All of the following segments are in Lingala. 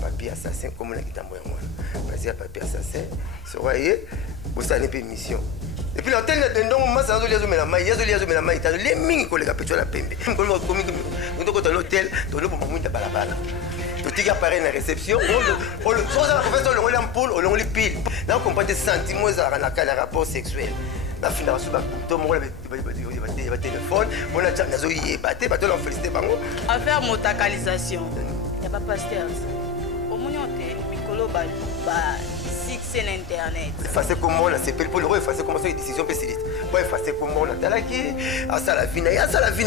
papier assassin comme on a quitté moi. Vas-y, papier assassin. Se voyez, vous savez pas mission. Et puis l'antenne donc moi ça les hommes la maille, les maille, les ming collègues à la pembe. Comme on dans l'hôtel, dans le moment où il balabala. Tout est appareil la réception, on le chose la professeur on l'ampoule, on le pile. Là on comprend des sentiments à la rapport sexuel. La fin de la soirée, tout le monde a téléphone, on a déjà nazoïe batté, batté l'on félicité bango. Affaire motacalisation. Il y a pas pasteur. Au moment où Mikolo ba site sur internet. Effacer comment on a c'est pour le effacer comment c'est une décision pessimiste. Pour effacer comment on a talaki, à ça la vie,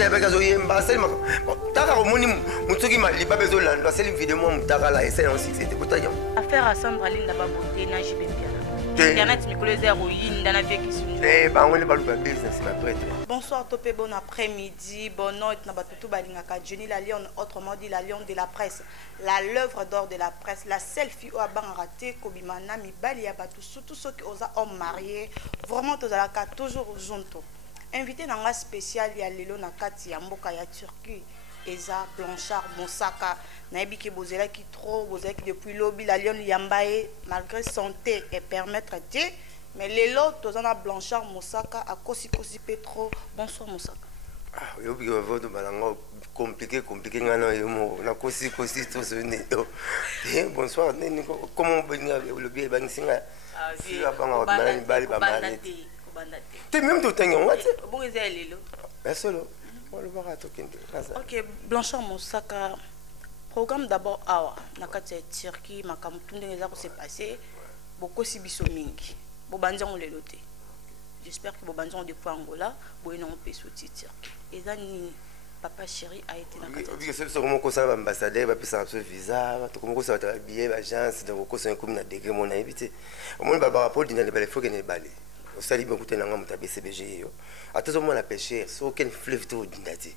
avec gazoïe mbasel ma. Bon, tara au moni mutuki mali pas besoin là, c'est une vidéo moi mutara là et c'est un succès c'était potaillon. Affaire à Sandra Linda ba beauté na JB Internet Mikolo zéro yin dans la vie qui bonsoir Topé, bon après-midi, bonne nuit, Johnny la Lion, autrement dit la Lion de la presse, l'œuvre d'or de la presse, la seule fille au raté, Kobimana, Mibali Abatu, surtout ceux qui ont hommes mariés, vraiment tous à la toujours junto. Invité dans un spécial, il y a Lelo Nakati, Yamboka, ya Turquie, Eza, Blanchard, Monsaka, Naibi qui bozela qui trop, bozela qui depuis lobby, la Lion Yambaye, malgré santé et permettre de. Mais les lots, tous en a Blanchard, Moussaka, à Kosi Petro. Bonsoir Moussaka. Ah, yo bi votre malango compliqué, on a Kosi tout ce nez. Bonsoir, comment le bien bansinga. Si la banque a bali ba mari. Tu même tout temps on va. Bon les lelo. Ben solo. On le verra tout kende. OK, Blanchard Moussaka. Programme d'abord awa, nakati Turquie, makamtunde ngeza ko se passer. Beaucoup si biso mingi. Bobanzon le loté. J'espère que Bobanzon depuis Angola, Boynon peut sous-titre. Et Zani, papa chéri a été dans le oui, c'est comment qu'on s'en va ambassadeur, va plus un visa, comment qu'on s'en va billet, agence, donc on s'en comme na degré mon invité. Au moins, Barbara Paul dit dans les balais, faut qu'il y ait des balais. Au salut, beaucoup de gens ont BCBG. À tout moment, la pêcheur, c'est aucun fleuve tout d'indati.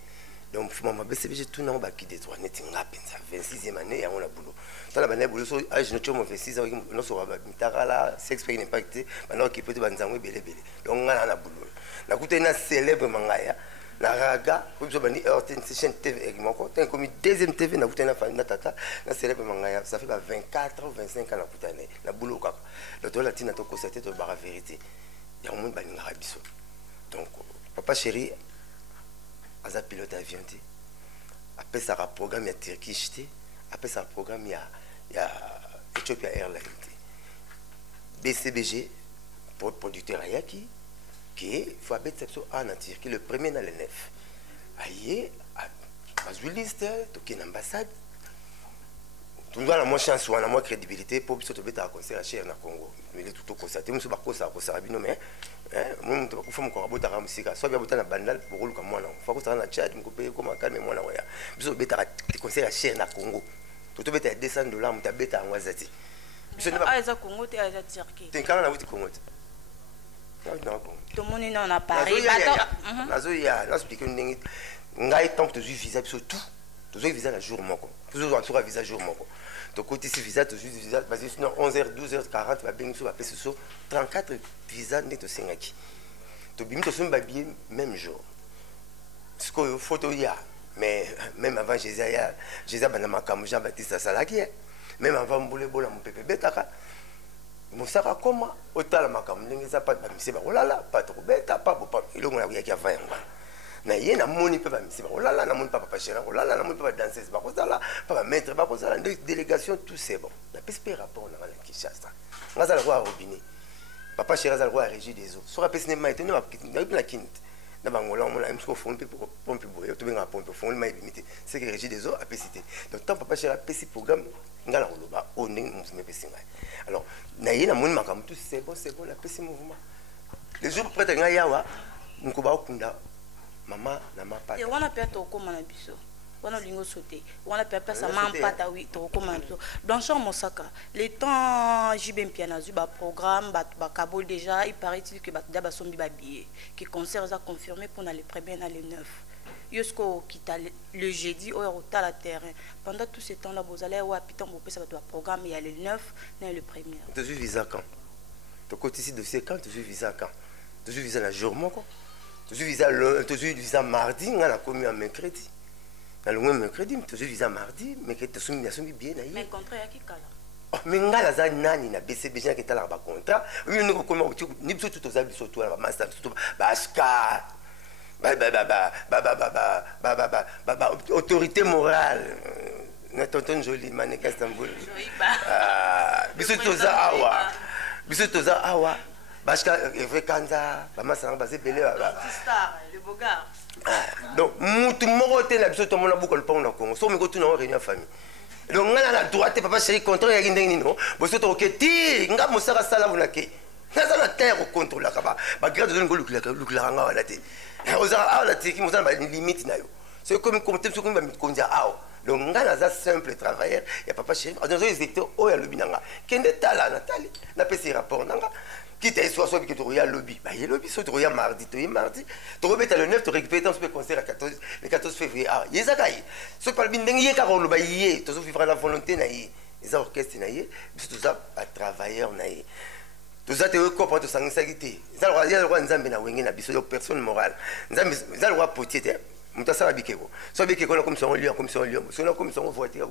Donc, maman, BCBG, tout le monde qui détruit, net, il 26e année, on a boulot. Dans la banane, boulot, je ne sais pas, 26 ans, on se voit, Mitara, sexe impacté, maintenant qui peut te banzangouer, belé. Donc, on a boulot. On a écouté une célèbre mangaya, la raga, comme je dis, c'est une chaîne TV avec mon compte, comme une deuxième TV, on a écouté une famille, la célèbre mangaya, ça fait 24 ou 25 ans, on a écouté la boulot. Le tour latin, on a constaté de la vérité. Il y a un monde qui a rabisso. Donc, papa chéri, à pilote avion, après ça, un programme, il y a Turkish, après ça, un programme, il y a Ethiopia Airlines. BCBG, producteur Ayaki, qui est, il faut mettre ça en Turquie, le premier dans le 9. Aïe, à journaliste, tu es une ambassade. Tu dois avoir moins chance, ou moins crédibilité pour que tu aies un concert à Cher au Congo. Mais tout au constaté, je ne sais pas quoi ça a mais moi, je suis encore à la musique. Soit bien à la bandale, pour le comme moi, il faut que tu aies un chat, je peux comme un calme, moi, je suis un concert à Cher au Congo. Tu dois être $200, tu dois être en Wazati. Tu es à Congo, tu es à Turquie. Tu es quand au Congo. Tout le monde est en Paris. Il a expliqué tant que tu as visa, surtout, tu as visa le jour, toujours un visa jour. Donc, quand tu as visa, tu as visa, parce que sinon 11h, 12h40, tu vas bien sur 34 visas net au Sénégal. Tu as bien sur un billet même jour. Ce que photo il y a, mais même avant Jésus, Jésus a Jean-Baptiste Salaki, même avant Mboulé Bola, mon pépé Betaka. Mon sara comment autant la makam n'engage pas de monsieur oh là là pas trop bête pas beau pas il on a qui a 20 ans na yé na moni pas monsieur oh là là na moni papa chéri oh là là na moni pas danser pas comme ça là pas maître pas comme ça la délégation tout c'est bon la peste rapport on a la Kinshasa on a le roi robinet papa chéri a le roi régie des eaux sur la peste n'est tenu la quinte na bangola on a un peu fond pour pompe boire tout bien pompe fond mais limité c'est que régie des eaux a pesité donc tant papa chéri a pesé programme ngala oloba on n'est pas pesé. Alors, naïe na moni makam tout c'est bon la petit mouvement. Les jours près de ngayawa, nkoba okunda maman na ma pata. Et on a perdu au comment na biso. On a lingo sauté. On a perdu sa maman pata oui to comment biso. Blanchard Moussaka, les temps JB Pianazu ba programme ba Kabul déjà, il paraît-il que ba daba sombi ba billet qui concert a confirmé pour les premiers dans les 9. Yosko qui t'a le jeudi au la terrain. Pendant tout ce temps-là, vous allez voir Piton vous ça va programme il y a le 9 et le premier. Tu as vu visa quand? Tu côté ici dossier quand tu as vu visa quand? Tu as vu visa la journée quoi? Tu as vu visa mardi, on a commis un mercredi. nalongwe mercredi tozwi visa mardi mercredi tosombi bien na mais ye contrat ya kikala mais ngai naza nani na bcb naki etalaka bacontrat oyoni kokoma ni biso tu toza biso tu wana bamaster biso tu baashkar autorité morale na tonton joli maneka istanbul biso toza awa bashka eve kanza bamasa nanga baza ebele donc mutu moko te na biso tomona buka lupango na congo so miko tuna réunion ya famille donc ngai na droite papa chéri contrat yaki ndenge nini boso tokoke ti nga mosaka sala bona ke naza na terre ocontrolaka bagrade ozoni ngolukilaka nga wana te ozaka awa na tiki moza na balimite na yo soki komi komte biso komi bamikonzi ya awa donc ngai naza simple travailleur ya papa chéri ozo exécuté oyo alobi na nga kende tala natali napesi rapport na nga quitte à soit que tu regardes lobby bah il lobby soit tu regardes mardi tu rebêtes le 9 tu récupères ton super concert le 14 février ah yezakai ce par bin dengi ka rolo ba yé tu vivre la volonté na yé les orchestres na yé tout ça à travailleur na yé tout ça te comprendre tout ça ngisakité ça le roi nzambe na wenge na biso yo personne morale nzambe ça le roi potier mutasala bikeko so bikeko na commission lion so na commission voiture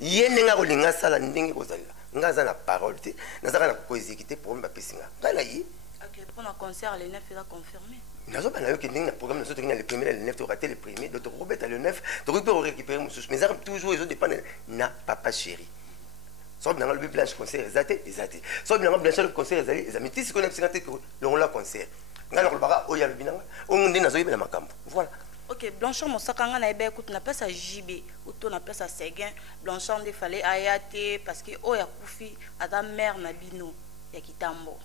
yene nga kolinga sala ndenge kozalila nga za na parole te nazaka na koexécuter pour me pesinga ngala yi OK pour le concert le 9 est confirmé nazo bana yo kindinga programme nazo tokina le premier le 9 to rater le premier donc robeta le 9 to récupérer mon souci mais ça toujours ils ont dépendre na papa chéri so bien le blanche concert ezate so bien blanche le concert ezali ezami tisi ko na psikate ko le concert ngala ko baka oya le binanga onde nazo yebela makambo voilà. OK, Blanchard Mosakanga na ebe écoute na place à JB ou to na place à Seguin, Blanchard il fallait ayate parce que o ya kufi ata mère na bino ya kitambo.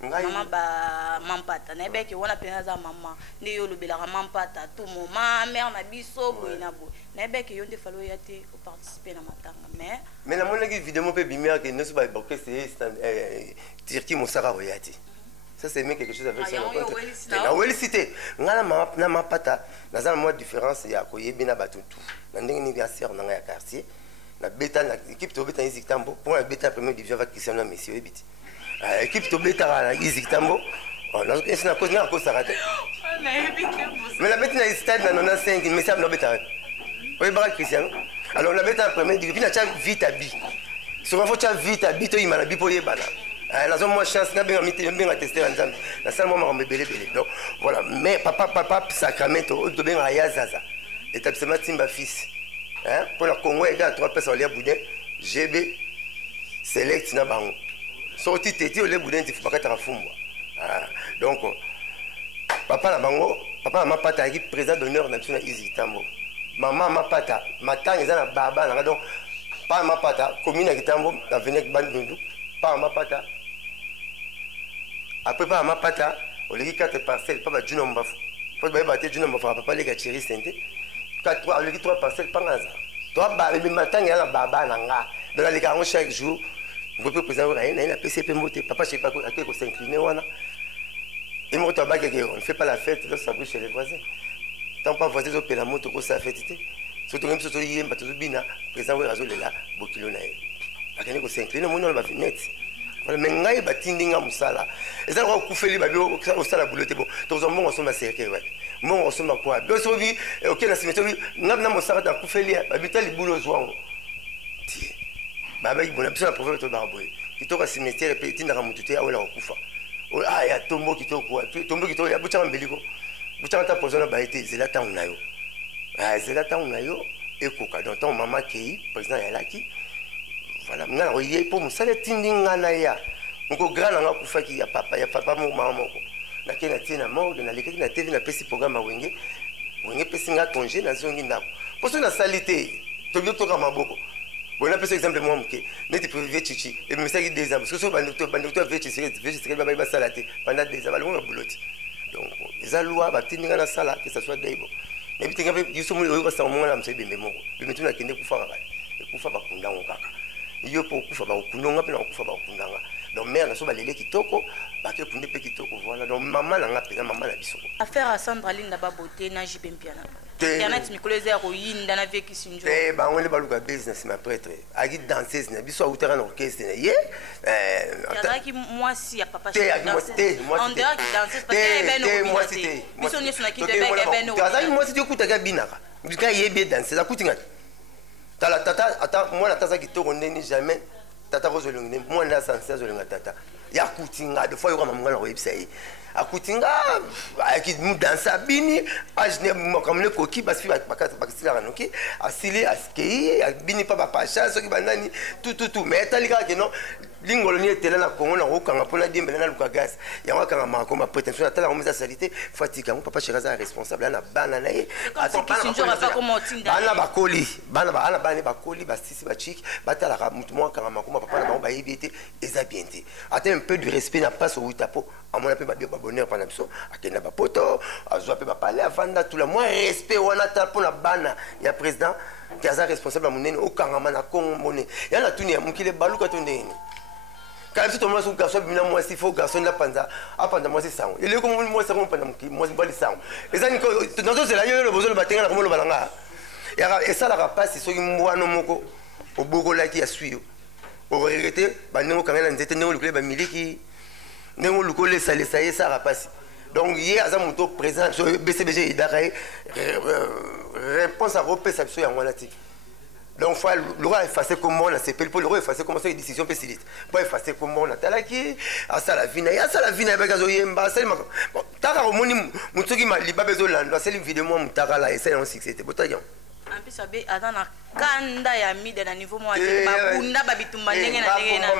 Maman ba mampata na ebe ke wana pena za maman ne yo lobela mampata tout moment mère na biso boina bo. Na ebe ke yo nde fallait ayate pour participer na matanga mais na mona ki vidéo pe bimia que no se ba boke c'est Turquie Mosaka oyate. Ça c'est même quelque chose avec ça. Na weli cité ngala na mapata na za moi différence ya koyebi na batutu na ndenge ni bien sœur na ya quartier na beta na équipe to beta Izitambo pour la beta première division avec Cristiano Messi ebiti équipe to beta na Izitambo on a que na cause na cause arrêté mais la beta na stade na 95 mais ça na beta oui ba Cristiano alors la beta première division na cha vite abi souvent faut cha vite abi to imana bi pour yebana la zone moi chance na bien tester ensemble la salle moi me belé donc voilà mais papa sacramento to bien aya zaza établissement Timba fils hein pour la Congo et gars 3 personnes au boudin GB select na bango sorti teti au boudin tu faut pas être fumba donc papa na bango papa ma pata qui président d'honneur national Izitambo maman ma pata matanga za na baba na donc pas ma pata commune à Kitambo la venir bandundu pas ma pata. Après pas ma pata, on les 4 parcelles, pas du nombre. Faut pas battre du nombre, papa les gâchis senté. 4 3 parcelles par hasard. Toi bah le matin il y a la baba nanga. Dans les 40 chaque jour, vous pouvez présenter rien, il a PCP monté. Papa je sais pas à quoi s'incliner wana. Et moi toi bah on ne fait pas la fête, là ça bouge chez les voisins. Tant pas voisins au la moto ko ça fête. Surtout même surtout yemba to bina, présent ouais razo là, bokilo na. Akane ko s'incliner mon on va venir. Mais ngai batindinga musala eza ko kufeli babio ko sala boulotte bon tozo mongo soma seke ouais mongo soma quoi bio sobi OK na cimetière ngam na musala ta kufeli babita libulo zwango ti baba ibona biso na prophète to barboy kitoka cimetière pe tinda mutute awela kufa ah ya tombo kitoko tombo kitoko ya bucha mbeliko bucha ta pozona ba été zela ta unayo zela ta unayo ekoka donc ton maman kei président ya laki voilà ngala oye pour musala tindinga na ya ngo grand nga kufaki ya papa mo mama moko na kena tina morgue na lekeki na TV na pesi programme wenge pesi nga congé na zongi ndako poso na salité to bio to ka maboko bona pesi exemple moi mke neti privé chichi et me ça qui des ans parce que so bandito vechi ba salate pendant des ans balonga bouloti donc les loi ba tindinga na sala que ça soit daibo mais bitinga pe yuso mo oyo sa mo la msebe memo bimi tuna kende kufa ba kundanga kaka iyo po kufa ba kunonga pe na kufa ba kundanga donc mère na so ba lele kitoko ba ke kunde pe kitoko voilà donc maman na nga pena maman na bisoko affaire à Sandra Linda ba beauté na JB Mpiana Internet mikoleza ko yinda na veki sinjo ba ngole ba luka business ma prêtre agi danseuse na biso utera na orchestre na ye yaki moi si ya papa moi on dirait qu'il danseuse parce que ben no biso ni sona ki de ben no kaza moi si tu kuta ga binaka Du cas, il est bien dansé. Ça coûte. Tata, attends, moi, la tata qui tourne n'est jamais. Tata Rose Lungné, moi, là, sans cesse, je tata. Il y a Koutinga, des fois, il y a un website. A Koutinga, qui nous danse à Bini, à Genève, comme le coquille, parce qu'il va pas casser la ranoki, à Sili, à Ski, à Bini, pas Pacha, ceux qui banani, tout. Mais t'as les gars qui non, l'ingoloni était là, la Congo, la Rokanga, pour la dire, mais là, le Kagas, il y a un Kanga, comme ma prétention, à la remise à salité, fatigue, mon papa Chiraza responsable, là, banana, attends, pas comment Bana Bakoli, Bana Bakoli, Bastisi Bachik, Batala Ramutmo, Karamakuma, papa, la bombe, évité, et ça bien été. Attends un peu du respect, n'a pas sur Witapo, à mon appel, bonheur pendant ça à Kena Bapoto à Zoapé parler avant tout le moins respect on a pour la bana il y a président qui est responsable à mon au Kangama na Congo monnaie il y a tout mon qui les balou quand on est quand tout le monde sur garçon bina moi s'il faut garçon la panza à panza moi c'est ça il est comme moi c'est comme pendant moi c'est pas les ça et ça dans c'est là le besoin de batenga comme le balanga et ça la rapace c'est qui moi no moko au boko là qui a suivi au regretter ba nengo kangana nzete nengo le ba miliki nengo luko le ça ça rapace donc hier à mon tour présent sur BCBG Idarae réponse à repère ça sur yango lati donc faut le roi effacer comment on a CPL pour le roi effacer comment ça décision pessimiste pour effacer comment on a talaki à ça la vina bagazo yemba c'est bon tara omoni mutuki maliba bezolanda c'est une vidéo moi mutaka là et c'est un succès c'était botayon en plus abe atana kanda ya mide na niveau moi bakunda babitumba ndenge na ndenge na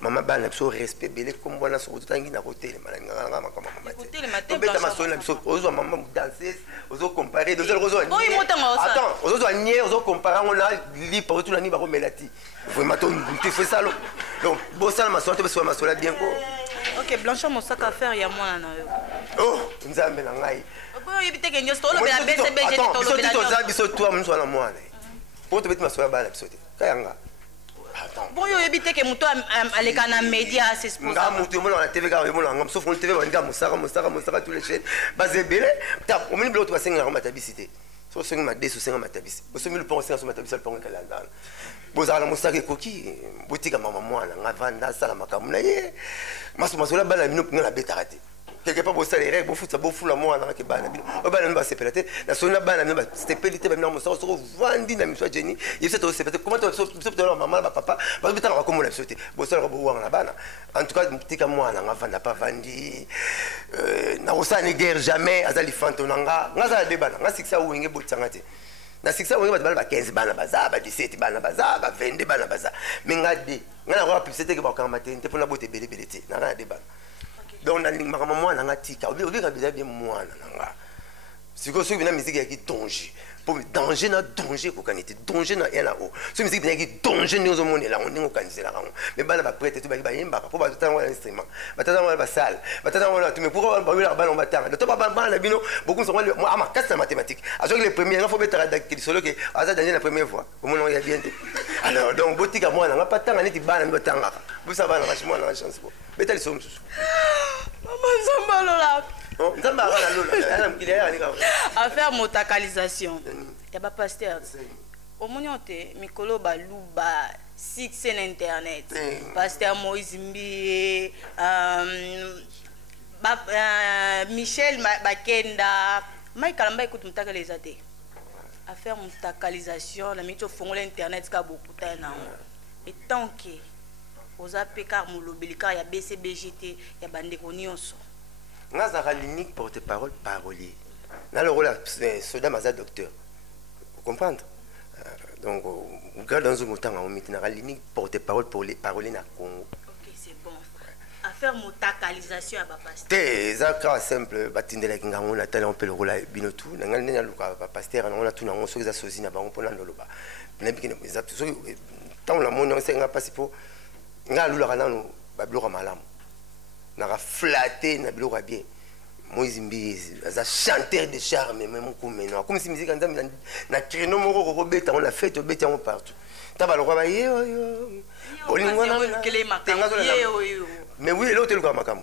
maman bana so respect belé comme bona so tangi na hotel malanga makama mama te beta maso na so ozo maman danser ozo comparer deux ozo attends ozo nier ozo comparer on a li pour tout la ni ba ko melati vraiment tu fais ça donc bossa maso te so maso la bien ko OK Blanchard Mosaka faire ya mwana na yo oh nzambe na ngai Attends, bon, il évite que muto aleka na média c'est ce nga muto mo na TV ka mo na ngam sauf on TV wanga musaka tous les chaînes basé belé ta o mini bloto basenga ngama tabisité so senga ma deso senga matabisi o so mi le pon senga so matabisi le pon ka landana bozala musaka koki botika mama mwana nga vanda sala makamuna ye maso la bala mino ngala betarate quelque part bossa les règles bofuta bofula moi na ke bana bino o bana ba sepelate na sona bana ba sepelite ba mo so vandi na miswa Jenny il s'est aussi peut-être comment tu so maman ba papa ba bitala ba comme la société bossa ba bo na bana en tout cas tika moi na vanda pas vandi na osani guerre jamais azali fantonanga ngaza de bana ngasikisa uwenge botsangate na sikisa uwenge ba 15 bana baza ba 17 bana baza ba 22 bana baza mingade ngana ko publicité ke ba ka matente pour na bote belé te na na de bana donc na linga mama mwana ngatika obi ka bien mwana nanga siko so bina musique ya ki danger pour danger na danger ko kanite danger na ela o so musique bina ki danger ni ozomone la on ngo kanisela rango mais bana ba prêtre to ba yemba pour ba tata wala instrument ba tata wala ba salle ba tata wala tu mais pourquoi ba wala ba on ba tanga to ba bana bino beaucoup sont moi ama casse la mathématique avec les premiers il faut mettre la qu'il solo que aza danger la première fois au moment ya bien alors donc botika mwana nga patanga neti bana mbo tanga busa bana mashimo na chance ko betali so msusu affaire motakalisation ya ba pasteur au moniote mikolo baluba six en internet pasteur Moïse Mbi Michel Bakenda Michael Mba écoute motakaliser te affaire motakalisation la mito fongola internet ka beaucoup tana et tant que aux apécar molobelika ya BCBGT ya bandeko nyonso ngazaka l'unique porte-parole parolier dans le rôle soda maza docteur vous comprendre donc regarde dans un temps on met l'unique porte-parole pour les paroliers na Congo. OK c'est bon affaire motakalisation ya ba pasteur te ça simple batindela kinga on a talent on peut le rôle binotu nanga nena luka ba pasteur on a tout na on so za sozi na bango pona ndoloba na bikine za so tant la monnaie on senga pas pour nga lula kana no babloka malamu na flatter na biloko bien Moïse Mbi za chanteur de charme même comme si musique nzambe na créneau moko ko beta on la fête beta on partout taba le roi ba ye olingwana mais oui l'autre le quoi makambo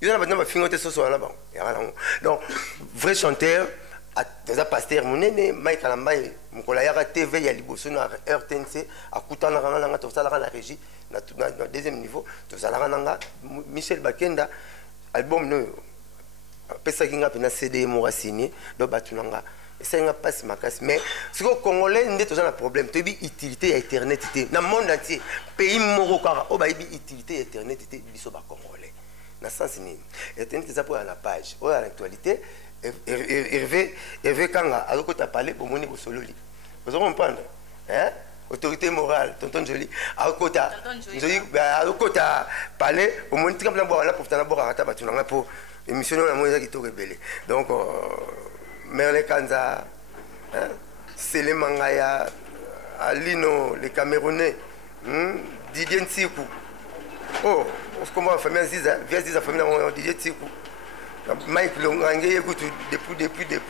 ils ont maintenant fingote soso là bas donc vrai chanteur déjà pasteur monene Mike Alambaye mukola ya TV ya liboso na RTNC akutana kana nga to sala kana régie na deuxième niveau to sala kana Michel Bakenda album no pesa kinga pena CD mo signé do batunanga esalinga mpasi makasi mais sikoyo congolais nde toza na problème toyebi utilité ya internet te na monde entier pays moko kaka oyo bayebi utilité ya internet te biso bacongolais na sens nini internet eza mpo ya na page oyo ya na actualité Hervé Kanga azokota parler bomoni bosololi ozo comprendre autorité morale tonton Joli azokota parler bomoni tika mpona bwaka na profita na bwaka ata bato nanga mpo émission na moi ezaki kitoko ebele donc Merle Kanza Sele Mangaya Alino les Camerounais Didier Ntsiku oh comment famille Ziza via Ziza famille Didier Ntsiku Mike Longange écoute depuis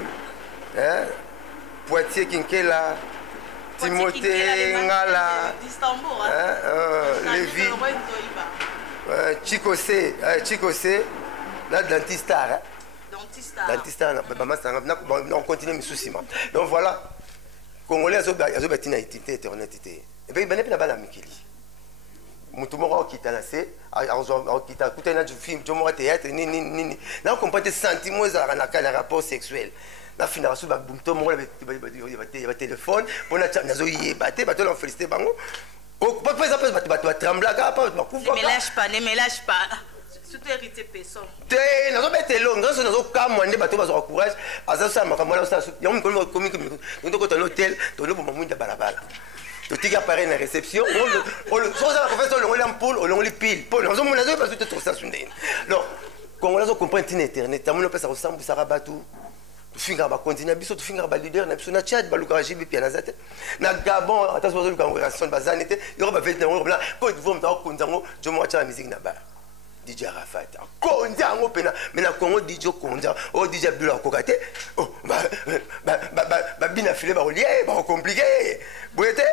Poitiers Kinkela Timothée Ngala Lévi Chikose la dentiste on continue mes soucis donc voilà congolais azobati na identité internet et puis bana bana mikili mutu moko okita na se okita kutana du film jo moko théâtre nini na comprendre sentiment ezalaka na kana rapport sexuel na fina so ba bumto moko ba téléphone pona nazo yeba te bato la féliciter bango par exemple bato tremblaka pas bakufa ne mélange pas surtout hérité personne te nazo betelo ngaso nazo kamwa nde bato bazo courage azasa makambo la ça yo mikono komi ndoko to l'hôtel to lo bomba mwinda balabala to tika pare na réception on so ça confesse le rôle ampoule on le pile pour nazo mon nazo parce que tout ça sunde donc quand on lazo comprendre internet tamono pesa ressemble ça rabatu tufinga ba continue biso tufinga ba leader na biso na Tchad ba lukaji bi piana zate na Gabon attention ba congregation ba zanete yo ba vete na bla ko vous mta ko nzango jo mo cha musique na ba DJ Arafat konza ngo pena mais na Congo DJ konza o DJ Abdullah kokate oh ba bina filé ba relié ba compliqué boyete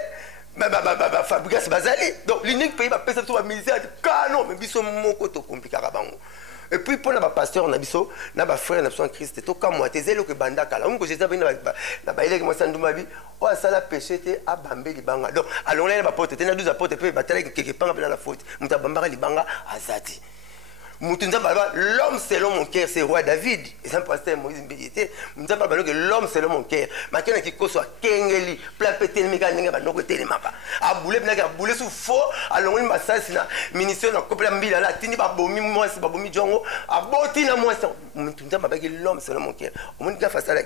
ba Fabrice Bazali donc l'unique pays ba pesa tout ba misère canon mais biso moko to compliqué ka bango et puis pour les pasteurs na biso na ba frère na biso en Christ to ka moi tezelo ke banda kala on ko jeta bina na ba ile ke mosandu mabi o asala péché te abambe libanga donc allons là ba porte te na 12 apôtres pe batala quelque part na la faute muta bambara libanga azati l'homme selon mon cœur, c'est roi David. Et ça me passe Moïse Mbédiété. Nous avons que l'homme selon mon cœur. Maintenant, qui soit Kengeli, plapété, le mécanisme, va nous côté les mapas. À bouler, n'a bouler sous faux, allons une massage, ministère, n'a coupé la mbila, la tini, babomi, moi, c'est babomi, djongo, à botti, la moi, nous avons que l'homme selon mon cœur. Au moins, il a fait ça là.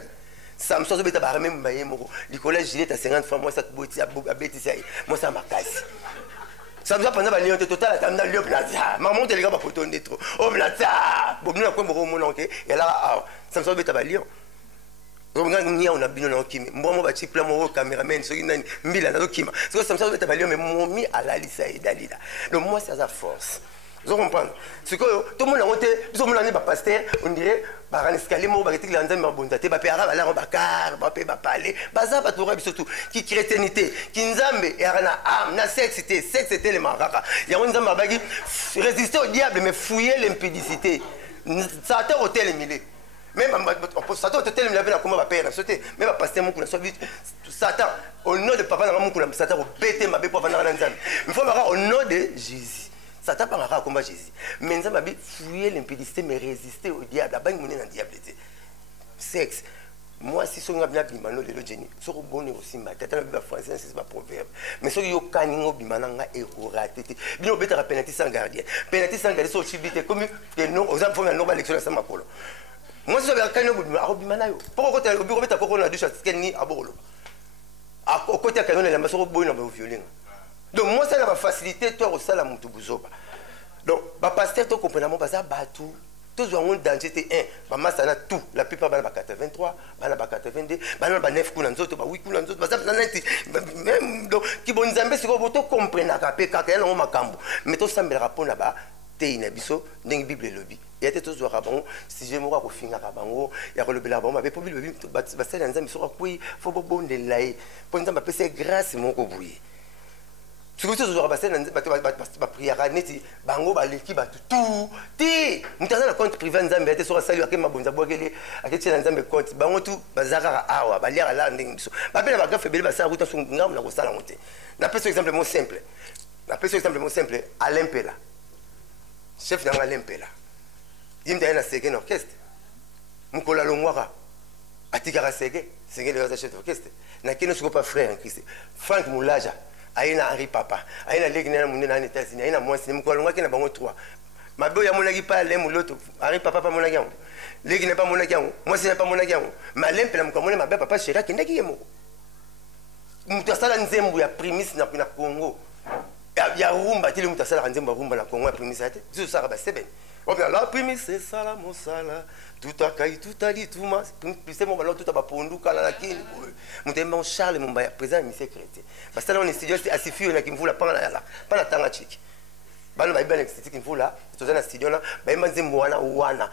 Samson Zobeta Barame Mbaye Moro. Le collège Gilet à 50 francs, moi, ça botti, à bêtise, moi, ça m'a cassé. Ça doit prendre un total à la plaza. Maman, tu es là pour ton trop. Oh, plaza. Bon, nous, on a mon oncle. Et là, ça me semble être à Lyon. On a bien un kim. Moi, mon bâti, plein mon caméraman, ce qui n'a mille à l'okima. Ça me semble être à Lyon, mais mon mis à la lisa et d'Alida. Donc, moi, c'est à force. Vous comprenez? C'est que tout le monde a monté, tout le monde a pasteur, on dirait, bah, un escalier, moi, bah, il a un bondaté, bah, péara, bah, là, on va car, bah, bah, parler, bah, ça, bah, tout le surtout, qui chrétienité, qui nzambe, et na âme, na sexe, c'était les maraka. Il y a un nzambe, bah, qui résister au diable, mais fouiller l'impudicité. Ça a été au tel millier. Même Satan était tellement lavé la comment va payer la société. Même à passer mon coup, Satan, au nom de papa, mon coup, Satan, au bêter ma bête pour vendre un nzambe. Il faut voir au nom de Jésus. Ça t'a pas à combat Jésus. Mais nous avons fouillé l'impudicité, mais résister au diable. La banque monnaie dans le diable. Sexe. Moi, si on a bien bimano de l'ogénie, c'est bon aussi. Ma tête, la française, c'est pas proverbe. Mais si on a caningo bimananga et raté, bien au bêta la pénalité sans gardien. Pénalité sans gardien, c'est aussi vite comme que nous, aux enfants, on a l'élection à Samakolo. Moi, si on a caningo bimanayo, pourquoi tu as au bureau, tu as pourquoi on a dû chasser ni à Bolo. À côté de canon, la masse au bout, on a violé. Donc moi ça va faciliter toi au sala mutu buzoba. Donc ba pasteur to comprendre ba ça batu. Tous ont un danger te 1. Ba masana tout. La plupart ba 83, ba 82, ba 9 kuna nzoto ba 8 kuna nzoto ba ça même donc ki bon nzambe siko boto comprendre ka pe ka na makambo. Mais to sambela rapport na ba te ina biso ndenge bible lobi. Ya te to zwa bango si je moko ko finga ka bango ya ko lobela bango ba pour bible ba sala nzambe siko kui fo bobonde lai. Pour nzambe pese grâce moko buye. Si vous avez passé dans la prière, bango baleki batu tout ti mutaza na compte privé nzambe ate so sali akema bonza bokele aketi na nzambe compte bango tout bazaka awa balia la ndenge biso babela baka febele basa ruta so ngam na ko sala ngote na peso exemple mon simple Alain Pela chef d'Alain Pela yimda na second orchestre mukola longwaka atikaka sege le reste chef d'orchestre na kino siko pas frère en Christ Frank Moulaja aina Henri Papa aina legina munena na États-Unis aina mwasi mkolonga kina bango 3 mabe ya monaki pa le muloto Henri Papa pa monaki yango legina pa monaki yango mwasi na pa monaki yango malempe na mkomona mabe papa Chirac ndaki yemo mutu asala nzembo ya primis na Congo ya rumba tili mutu asala nzembo ya rumba na Congo ya primis ate zo saka ba seben obia la primis c'est ça la mosala tout akai tout ali tout mas c'est mon ballon tout ba pondu kala lakini mutu mba Charles Mumba président ministère chrétien parce que là on est studio c'est asifiwe na kimvula pana tanga chiki bana ba ibana esthétique kimvula tozana studio na ba imba nzembo wana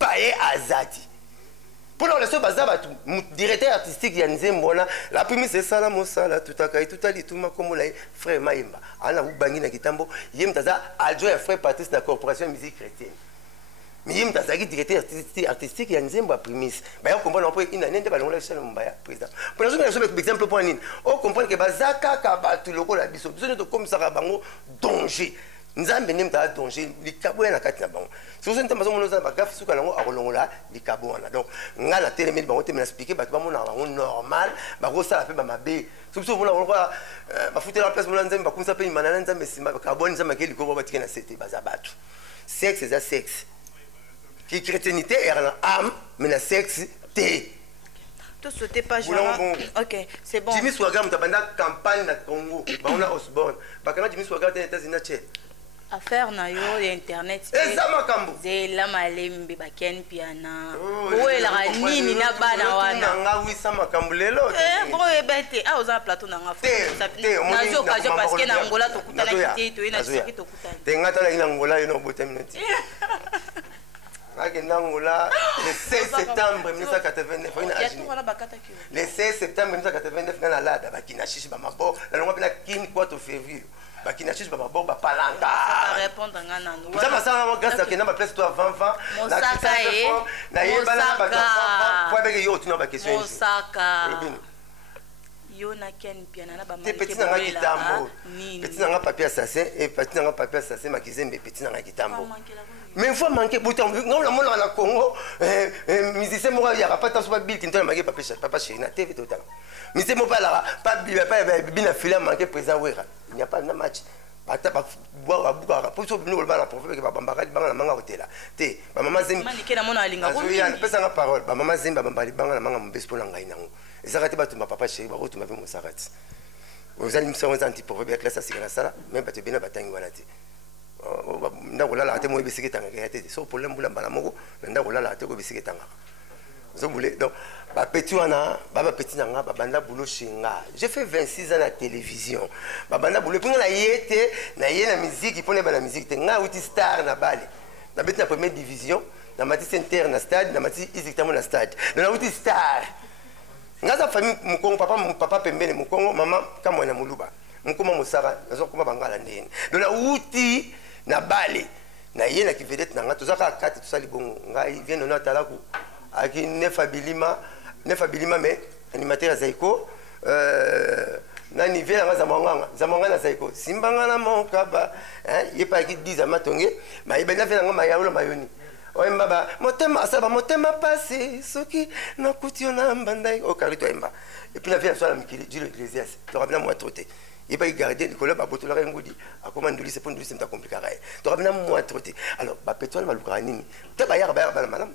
paye azati pour le reste bazaba directeur artistique ya nzembo na la primis c'est ça la mosala tout akai tout ali tout makomo la frère Maimba ana ubangi na kitambo yem taza adjoint ya frère Patrice na corporation musique chrétienne mais yem taza ki directeur artistique ya nzembo a primis ba ya comprendre un peu ina nende ba longola Charles Mumba président pour nous un exemple point nini on comprendre que bazaka ka batu lokola biso to comme ça bango danger nzambe nem ta danger likabo na kati na bango so so ntamba zo monoza ba gafi suka lango akolongola likabo wana donc ngala telemedi bango te me expliquer ba mona bango normal ba ko sala pe ba mabe so so mona ko ba futela place mona nzambe ba kumisa pe manana nzambe simba ka boni nzambe ke likabo ba tikena sete ba za batu sexe za sexe qui chrétienté est en âme mais la sexe t tout sauter pas genre OK c'est bon Jimmy Swaggart tabanda campagne na Congo ba on a Osborne ba kana Jimmy Swaggart na États-Unis affaire na yo ya internet eza makambo zela malembe baken piana oela nini na bana wana nga wisa makambo lelo bro ebete a oza plateau na nga na zo occasion parce que na Angola to kutana kiti to ina siki to kutana te ngata na Angola ino bote minute ngake na Angola le 16 septembre 1989 le 16 septembre 1989 na lada bakina shishi ba mabo na longa pela kin quoi to février bakina chiche baba boba palanga répondre ngana no ça passe à grâce à kena ba place toi 20 la kitaka na yeba na ba 20 fois beke yo tu na ba question Mosaka yo na ken piana na ba mali petit na kitambo petit na papier assassin et petit na papier assassin makizembe petit na kitambo mais une fois manqué bouton non la mona na Congo musicien mo ya pas tant soit bill kinto na manqué papa chéri na TV total musicien mo pas là pas bina fila manqué présent wera il n'y a pas de match bata ba boire buka pour so bino ba na prophète ba bambaka banga na manga hotela te ba mama zembi mani kena mona alinga ko ya pesa na parole ba mama zembi ba bambali banga na manga mbespo na ngai nango ezakati ba tumba papa chéri ba ko tumba mo sarati vous allez me faire un anti prophète classe à sigala sala même pas te bina batangi wana te ndako lala te mo ebisiki tanga te so problème bula mbala moko ndako lala te ko bisiki tanga zo bule donc ba petit wana baba petit nanga ba banda boulot chinga j'ai fait 26 ans à la télévision ba banda boulot pinga na yete na yena musique pour na musique te nga uti star na bali na beti na première division na mati center na stade na mati exactement na stade na uti star nga za famille mukongo papa pembele mukongo mama kama na muluba mukoma musara nazo kuma bangala ndeni donc na uti na bali na yena ki vedette na nga tozaka kati tosali bongo ngai vient na talaku aki nefabilima mais animateur Zaiko na niveau na zamanga na Zaiko simbanga na monkaba yepa ki 10 amatonge ma ibena fe na mayaula mayoni oyemba ba motema asaba motema passé soki na kutiona mbandai o karito emba et puis la vie sur la mikili Jules Iglesias to rabina moi troté il pas garder le collègue baboto la ngudi akoma nduli c'est pour nduli c'est compliqué to rabina moi troté alors ba pétrole maluka nini te ba yara ba malamu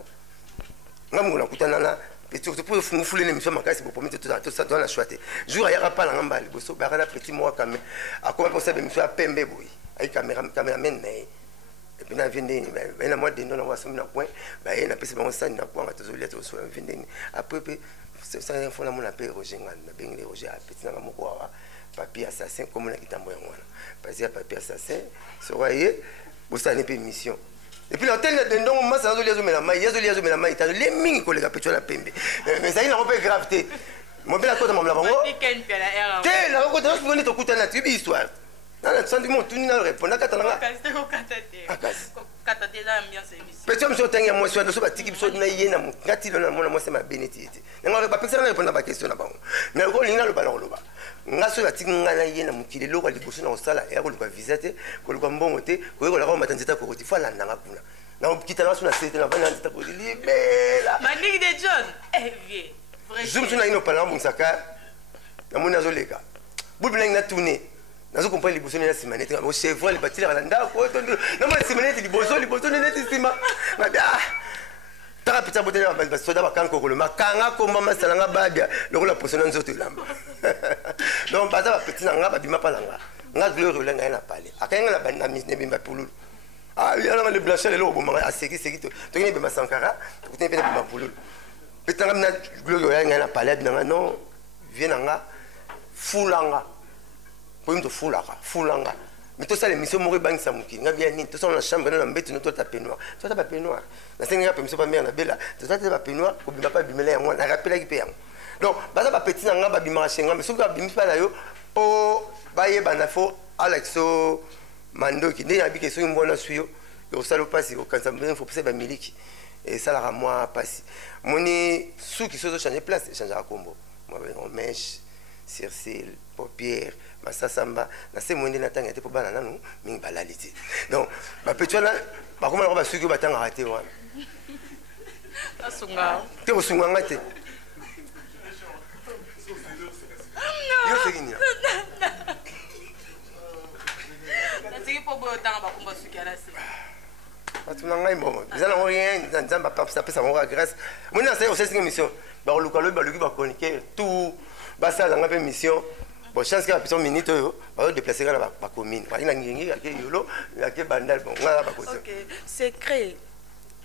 ngamu na kutana na petit pour fungufule ne mission makasi pour promettre tout ça dans la choité jour ya pas la ngambali boso ba kana petit moi quand même akoma pour ça be mission pembe boy ay caméraman mais et puis na vende ni ba na moi de non wa somna coin ba na pese ba on na kwa ngatozolia to so vende ni après ça info na mona pe Roger ngana bengi Roger petit na moko wa papier assassin comme na kitambo ya ngwana parce que papier assassin so voyez bosa ne pe mission. Et puis l'hôtel de ndongo masa zo liazo mela mai yazo mela mai ta le mingi ko le kapetcho la pembe mais ça il n'a pas gravité mon bela kota mamla bango te la ko to ngoni to kutana tribi histoire na la sentiment tout ni na répondre kata nga kata te la ambiance émission petcho mso tenga mo so so batiki biso na yena mo ngati lo na mona mo se ma benetite nga ba pexela na répondre ba question na bango na ko linga lo bala lo ba nga so batiki nga na yena mukile lo ko liboso na osala ya ko lo visiter ko lo mbongo te ko ko la ko matanzita ko ti fa la nanga kuna na ukitana so na sete na bana nzita ko libela Manik de John vie zoom sur na pala bonsaka na mona zoleka bulbi na tourner nazo comprendre liboso na simanete au chevron le bâtir la ndako na mona simanete liboso neti sima ngabia taka pita bote na ba soda ba kanko ko le makanga ko mama salanga babia le la poso na nzoto lamba donc baza ba petit na ngaba bima pala nga gloire la nga na pale akanga la bana mis ne bimba pululu ah yana le blanchel le lobo mama aseki to ne bima sankara to ne bima pululu petanga na gloire la nga na pale na non vient nga fulanga pour me fulanga mais tout ça les missions mourir bang samuki nga bien ni tout ça na chambre na mbeti no to ta peignoir to ta pa peignoir na senga pa miso pa mère na bela to ta pa peignoir ko bima pa bimela yango na rappela ki pe yango donc baza ba petit nga ba bima chenga mais soki ba bimi pa na yo po ba ye bana fo Alexo Mandoki ne ya bi ke so mbona suyo yo salo pasi ko kansa mbena fo pese ba miliki et ça la moi pasi moni sou qui so changer place changer à combo moi on mèche circile paupière masasamba na se mwende na tanga te po bana nanu mingi balaliti donc ba petwa na ba koma ba suki ba tanga raté wana asunga te osunga ngate yo segini na tiki po bo tanga ba kumba suki ala se atuna ngai mbomo bizana rien nzamba pa ça pesa ngora grâce mona ça aussi une mission ba luka ba luki ba chroniquer tout ba ça nga pe mission. Bon, chance que la personne minute, va déplacer dans la commune. Il y a un yolo, il y a un bandal. Bon, on a pas possible. Ok, secret.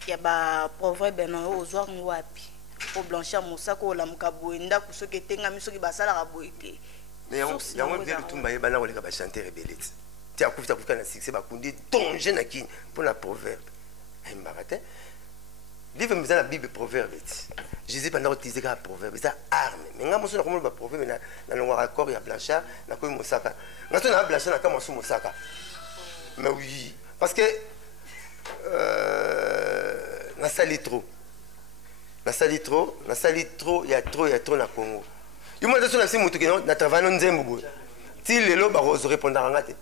Il y a un proverbe aux soirs wapi. Pour blanchir mon sac ou la mukabouenda, pour ceux qui étaient amis, ceux qui bassent la raboïté. Mais il y a un peu de tout le monde qui va chanter rebelle. Tu as coupé un succès, tu as ton jeune à qui pour la proverbe. Il m'a raté. Livre me la Bible proverbe. Jésus pendant utilisé comme proverbe, c'est arme. Mais nga moso na komo ba proverbe na longwa accord ya Blanchard na ko mosaka. Nga to na Blanchard na kama so mosaka. Mais oui, parce que na sali trop. Na sali trop, il y a trop na Congo. Yo mo ndaso na si mutu kino na travail no nzembo bo. Ti lelo ba rose répondre ngate.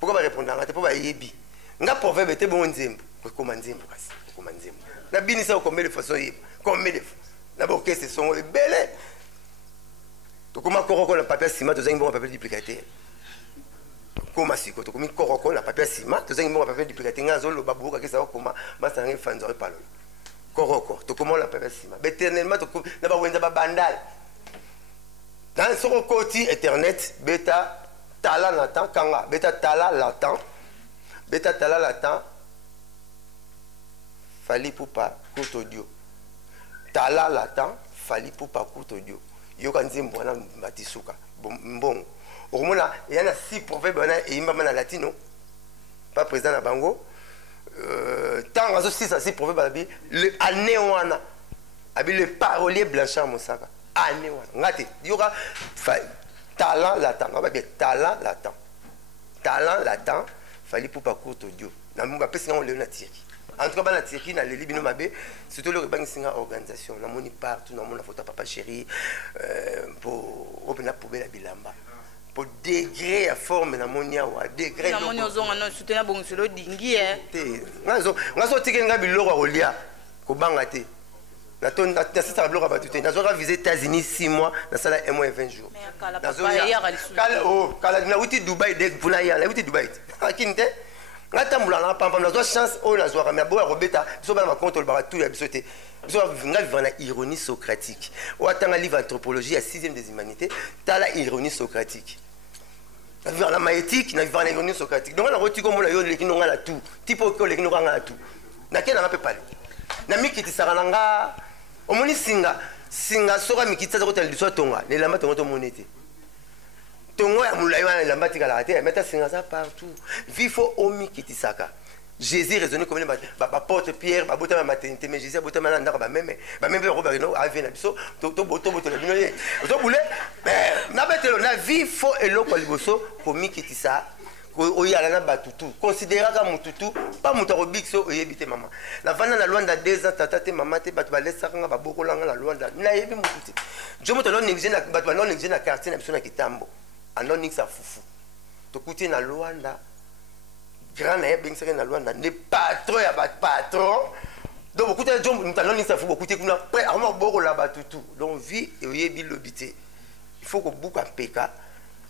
Pourquoi ba répondre ngate? Pour ba yebi. Nga proverbe te bon nzembo. Ko manzembo kasi. Ko manzembo. Na binisa ko combien de façons combien de fois na boke ce sont belle to kuma koroko na papier ciment to zangi bon papier duplicateur koma siko to komi koroko na papier ciment to zangi bon papier duplicateur ngazo lo babuka kesa koma basa ngi fanzo palo koroko to koma na papier ciment éternellement to na ba wenza ba bandal dans son côté internet beta tala latent kanga beta tala latent fali poupa court audio tala latent fali poupa court audio yoka nzembo na matisuka bon okomona yana si proverbe na eyimba na latino pas président na bango tant azo si proverbe abi le année wana abi le parolier Blanchard Mosaka année wana ngate yoka talent latent ba bien talent latent fali poupa court audio na mba pesi ngolo na tiri. En tout cas, la Turquie, dans les Libano Mabé, surtout le Bank Singa organisation, on a moni partout, on a mon photo papa chéri, pour open up pour la bilamba. Pour degré à forme, on a monia ou à degré. On a monia zone, on a soutenu bon sur le dingi. On a sorti qu'un gars biloro à Olia, au Bangate. Na ton na sita bloc à batute. Na zora visiter États-Unis 6 mois, na sala 1 mois et 20 jours. Na zora kala na wuti Dubaï dek puna ya, na wuti Dubaï. Akinte. Ngata mulana pamba na zo chance o na zo ramia bo robeta so ba ma contrôle ba tout ya bisoté so nga vivre na ironie socratique o atanga livre anthropologie à 6e des humanités ta la ironie socratique na vivre na maéthique na vivre na ironie socratique donc na rotiko mona yo leki nonga na tout tipo ko leki nonga na tout na kena na pe pale na mikiti sarananga o moni singa soka mikiti za ko tali so tonga le lamba tonga to monete tongo ya mulai wana lamba tika la te meta singa ça partout vifo omi kitisaka Jésus raisonné comme ba porte pierre ba bota maternité mais Jésus bota mana ndaka ba même Robert no avait na biso to boto la bino ye to boule na betelo na vifo eloko liboso komi kitisa ko yala na batutu considéra ka mututu pas mutaro bixo oyebite mama la vana na Luanda 2 ans tata te mama te batu ba lesaka ba bokolanga na Luanda na yebi mututu jomo to non négligé na batu non négligé na quartier na biso na Kitambo anon nixa fufu to kuti na Luanda grand na bing sere na Luanda ne patron ya ba patron donc beaucoup de gens nous talons ça faut beaucoup de kuna après avant beaucoup là-bas tout donc vie et yebi lobité il faut que beaucoup peka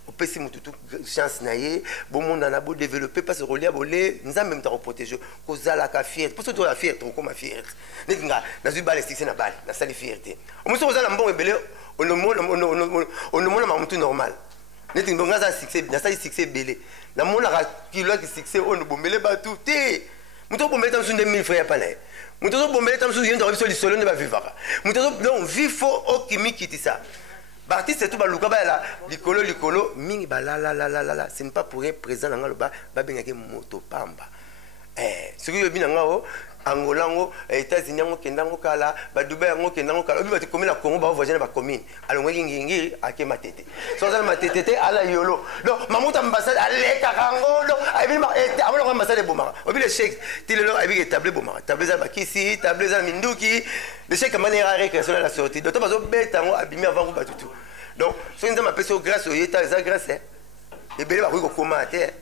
au pesi mututu chance naie bon monde na beau développer pas se relier bolé nzambe mta protéger kozala ka fier pour surtout la fierté comme fier netinga na zu bale six na bale na sali fierté o muso kozala mbongo ebele on le monde ma mutu normal netinga ngaza succès na sali succès belé na mona ka kilo ki succès on bombele ba tout té muto bombele tam sunde 1000 frères pas muto bombele tam sunde yendo biso lisolo ne ba vivaka muto donc vifo o kimi kiti ça Baptiste c'est tout baluka ba la likolo mingi ba la c'est pas pour être présent dans le bas ba bengake moto pamba ce que bi ngao Angola ngo États-Unis ngo kendango kala ba Dubai ngo kendango kala obi ba te komela Congo ba voyager na ba commune alongo ngingi ake matete so za matete ala yolo donc mamuta ambassade aleka kango donc abi ma avant l'ambassade bomara obi le chèque tilelo abi table bomara table za bakisi table za minduki le chèque manière récréation la sortie donc bazo betango abimi avant ko batutu donc so nza mapesi grâce au yeta za grâce et bele ba ko komate.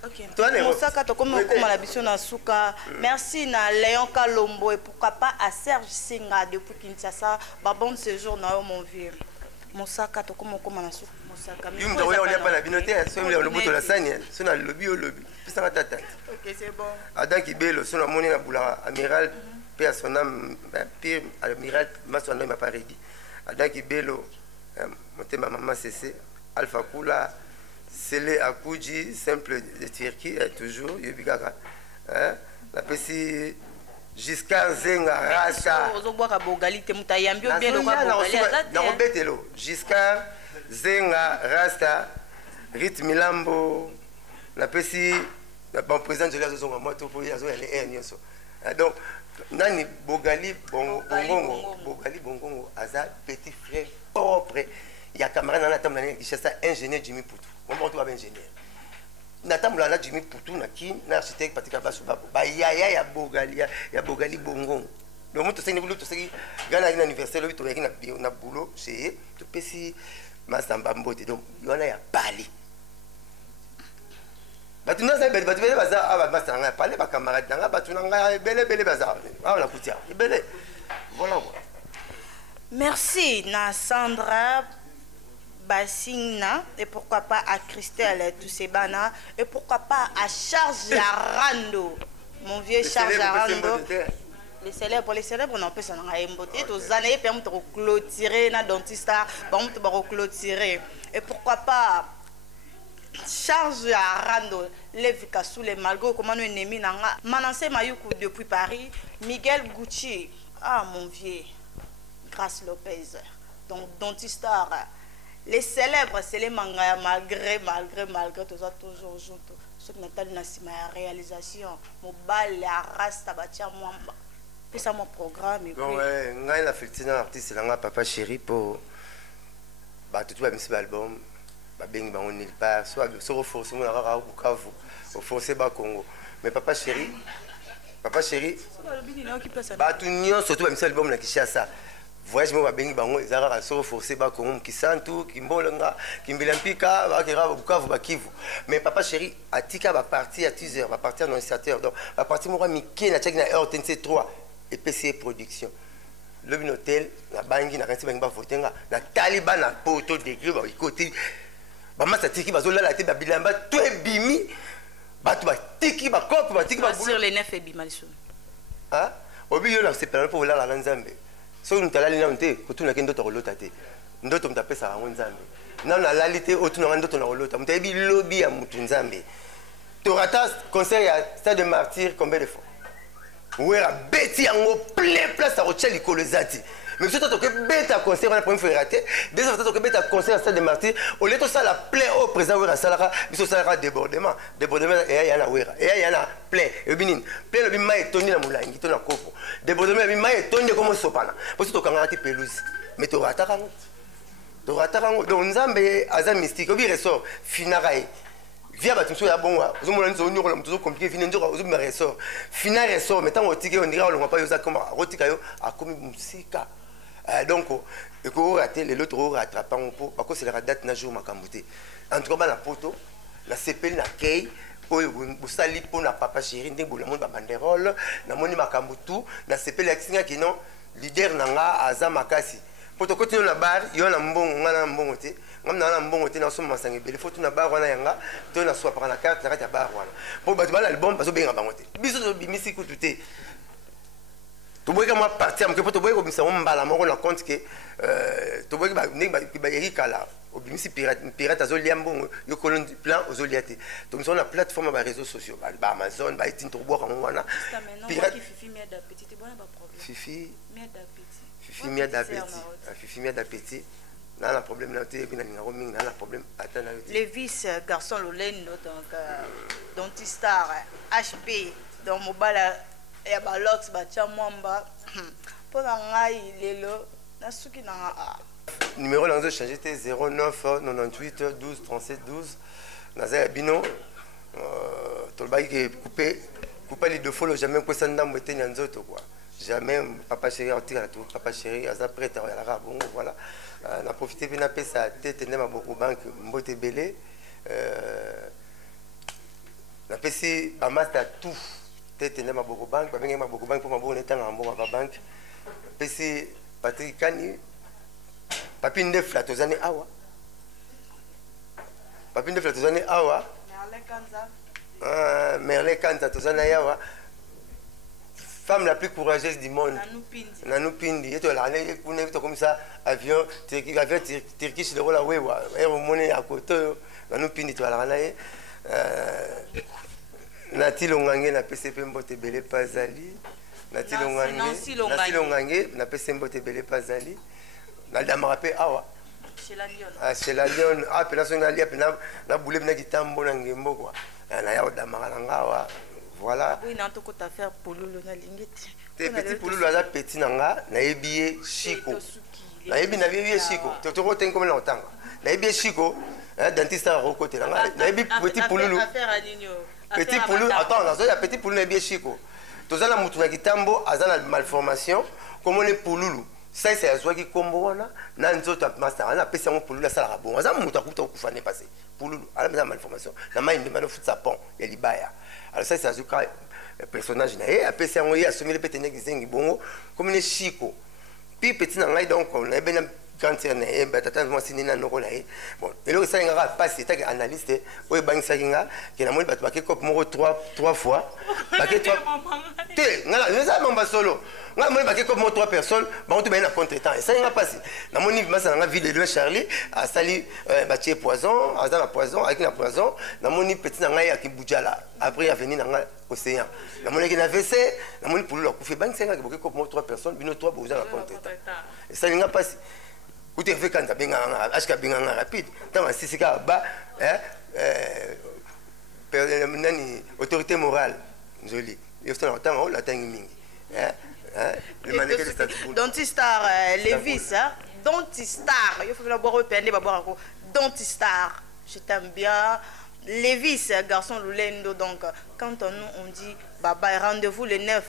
Ok. Mosaka tokoma la biso na suka. Merci na Léon Kalombo et pourquoi pas à Serge Singa depuis Kinshasa. Ba bon séjour na mon vieux. Mosaka tokoma na suka. Mosaka. Yum doit on a pas la binoté, so le boto la sagne, so na lobby Puis ça tata. OK, c'est bon. Adam Kibelo, so na moni na bula amiral paix à son âme, pire amiral Maswana m'a pas rédi. Adam Kibelo, motema maman cessé, Alpha Kula Sele Akuji, simple de Turquie, toujours, Yubigaka. La Pessi, jusqu'à Zenga, Rasta. Jusqu'à Zenga, Rasta, Rit Milambo, la Pessi, bon président de la zone à moi, tout pour y aller. Donc, Nani Bogali Bongongo, Aza, petit frère propre. Il y a camarade dans la table qui cherche ingénieur Jimmy Poutou. On va trouver ingénieur. Natam la Jimmy Poutou na ki na architecte Patika Basubabo. Ba ya Bogali Bongo. Donc moi tout ça ni boulot tout ça qui gana un anniversaire là to na boulot c'est tout pesi Masamba Mbote donc il y en a ya Bali. Batu na za batu baza aba masanga parler ba camarade nga batu nga bele baza. Ah on a kutia. Bele. Voilà quoi. Merci na Sandra Bassina et pourquoi pas à Christelle Toussebana et pourquoi pas à Charles Arando, mon vieux Charles Arando. Les célèbres non peut s'en aller beauté aux années permettent de clôturer na dentiste permettent de clôturer et pourquoi pas Charles Arando Levika sous les malgré comment nous ennemi nanga Manassé Mayuku depuis Paris Miguel Gucci ah mon vieux Grâce Lopez donc dentiste. Les célèbres, c'est les mangas, malgré tout ça, toujours juntos. Ce qui m'attend dans la réalisation, mon bal, la race, tabatia, moi, puis ça mon programme. Bon, ouais, on la félicité artiste, c'est Papa Chéri pour tout le album, ben on n'est pas, soit renforcer mon arara ou Bukavu, renforcer bas Congo. Mais Papa Chéri, tout nion surtout même album là qui cherche ça. Voyage moi bengi bango ezara so forcer ba Congo kisantu kimbolanga kimbilempika ba kira Bukavu ba Kivu mais Papa Chéri atika ba partir à 10h va partir annonciateur donc va partir moi miki na check na RTNC 3 et PCA production le bin hôtel na bangi na kanti bangi ba votenga na Taliban na poto degré ba côté ba masa tiki ba zola la te ba bilamba tout ebimi ba tu ba tiki ba cop ba tiki ba sur les 9 ebima liso ah obi yo na separa pour la nzambe so nous talali na nte kutuna ke ndoto kolota te ndoto mtapesa ngo nzambe na na lalite otuna ndoto na kolota mtayebi lobby ya mutu nzambe torata concert ya Stade de Martyr combien de fois ouera beti yango plein place à rocher likolezati mais surtout que beta concert la première fois raté deuxième fois que beta concert à Stade de Martyr au lieu de ça la plein au présent ouera salara biso salara débordement et ya na ouera et ya na plein et binin plein le bima etoni na mulangi to na kopo débordement le bima etoni comme sopana parce que to kangati pelouse mais to ratarango donc nzambe aza mystique obi ressort finarai via batumso ya bonwa ozomona nzo nyoko la mutuzo compliqué fini nzo ozo ma ressort fina ressort mais tant otike on dira on va pas yoza comme rotika yo akomi musika donc eko raté les autres rattrapant po parce que c'est la date na jour makambuté en tout cas na poto la CPL na kay oyo bosali mpona papa chéri ndenge namoni babanderole namoni makambo tu nasepeli akisinga kino leader na nga aza makasi po tokotino na bar yo na mbongo nga na mbongo te ngamna na mbongo te nasoma masanga ebele fo tuna bar wana yanga to na swapaka na carte na kati ya bar wana po bato bana album bazobenga bango te biso tobimisi kutu te toboyeka mwa parti ya moke po toboyeka kobimisa mo mbala moko na compte ke toboyeki ndenge bayeki kala obimisi pirate azolia mbongo yo kolon plan ozolia te tobimisa na plateforme ya baréseaux sociaux baamazon baetini tokobwaka ngo wana fifi mia d'appétit na problème na te bina ninga mingi na problème atana yo les vices garçon lolendo donc Dontistar HP dans mobile ya ba lox ba chamamba pour ngai lelo na suki na numéro là on changer te 09 98 12 37 12 naza bino tolbaki ke couper les deux fois jamais ko sanda mbete nzoto quoi jamais papa chéri atika tout papa chéri aza prêt à la bon voilà na profiter bien pe sa tête ne ma beaucoup banque mbote belé na pesi ba master tout tête ne ma beaucoup banque ba ma beaucoup banque pour ma bonne temps en bon ma banque pesi Patrick Kani papi nde flatozane awa papi nde flatozane awa Merle Kanza tozana yawa femme la plus courageuse du monde. Nanou Pindi. Et tu as comme ça, avion Turkish de Rola Wewa. Et on monnaie à côté. Nanou Pindi, tu as la Nati Longange, na PCP Mbote Bele Pazali. Nati Longange, na PCP Mbote Bele Pazali. Nalda Marape Awa. Chez la Lyon. Ah, puis là, on a lié, puis na boule, na gitambo, na ngembo, quoi. Na ya Odamara Langawa. Voilà. Oui, non, tout à faire pour le lingeti. T'es petit pour le la petit nanga, na ebié chico. Na ebi na ebié chico. Tu te retiens comme longtemps. Na ebié chico, dentiste à côté nanga. Na ebi petit pour le. Petit pour le. Attends, là, ça petit pour le ebié chico. Tous la mutu na kitambo, azana malformation, comme les poululu. Ça c'est azwa ki kombo wana, na nzoto master, na pesa mo poululu ça la bon. Azana mutu akuta kufane passé. Poululu, ala na malformation. Na mai ndemano foot sapon, ya libaya. Alors ça c'est un personnage naé après c'est on y a assumé le petit nègre bongo comme les chico puis petit nangai donc on a bien cancer naé batata moi sinina noko naé bon et là ça ngara passer ta analyste oy bang sakinga que na moni bat baké cop moko trois fois baké trois te ngala ça mamba solo nga moni baké cop moko 3 personnes ba on te ben na contre-temps et ça ngara passer na moni masa nga ville de Charlie a sali batie poison azana poison avec la poison na moni petit nangai akibujala après avenir nanga océan na moni que na WC na moni pour le couper bang ça ngara baké cop moko 3 personnes bino 3 boza na contre-temps et ça ngara passer où tu fais quand tu as bien rapide, tu as si ba autorité morale, joli. Il faut temps la mingi. Dontistar, Lévis, Dontistar, il faut que la boire au Dontistar, je t'aime bien. Lévis, garçon Lulendo, donc quand on dit baba, rendez-vous le 9